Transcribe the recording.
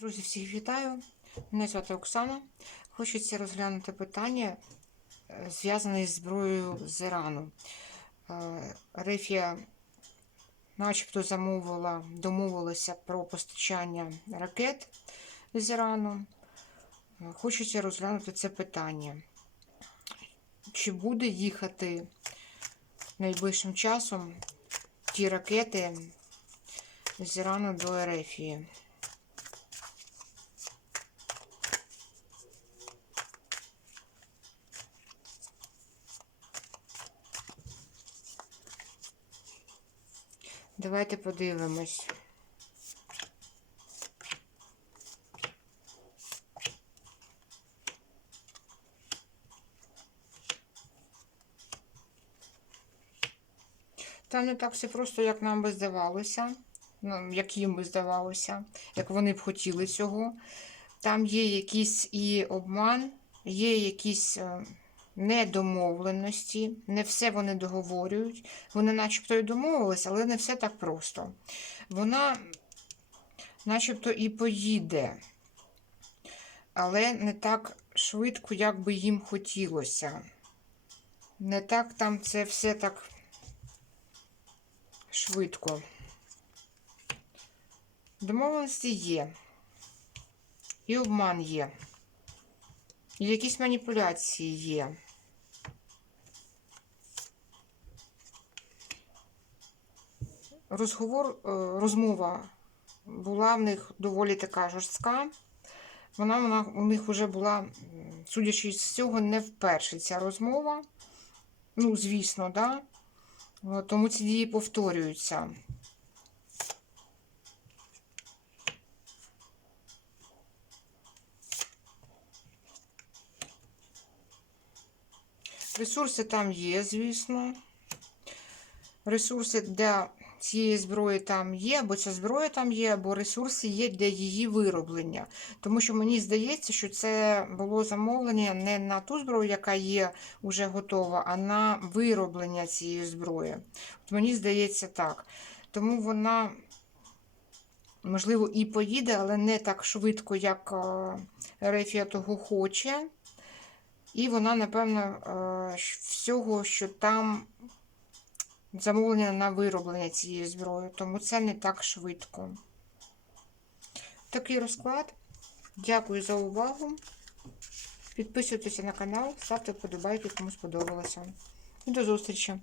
Друзі, всіх вітаю. Мене звати Оксана. Хочеться розглянути питання, е, зв'язане з зброєю з Ірану. Е, Рефія начебто замовила, домовилася про постачання ракет з Ірану. Е, Хочеться розглянути це питання. Чи буде їхати найближчим часом ті ракети з Ірану до Ерефії? Давайте подивимось. Там не так все просто, як нам би здавалося, ну, як їм би здавалося, як вони б хотіли цього. Там є якийсь і обман, є якісь е, недомовленості, не все вони договорюють. Вони начебто і домовились, але не все так просто. Вона начебто і поїде, але не так швидко, як би їм хотілося. Не так там це все так швидко. Домовленості є. І обман є. І якісь маніпуляції є. Розговор, е, розмова була в них доволі така жорстка. Вона, вона у них вже була, судячи з цього, не вперше ця розмова. Ну, звісно, да. Тому ці дії повторюються. Ресурси там є, звісно. Ресурси для цієї зброї там є, або ця зброя там є, або ресурси є для її вироблення. Тому що мені здається, що це було замовлення не на ту зброю, яка є вже готова, а на вироблення цієї зброї. От мені здається так. Тому вона, можливо, і поїде, але не так швидко, як е, Рефія того хоче. І вона, напевно, е, всього, що там замовлення на вироблення цієї зброї, тому це не так швидко. Такий розклад. Дякую за увагу. Підписуйтеся на канал, ставте вподобайки, кому сподобалося. І до зустрічі!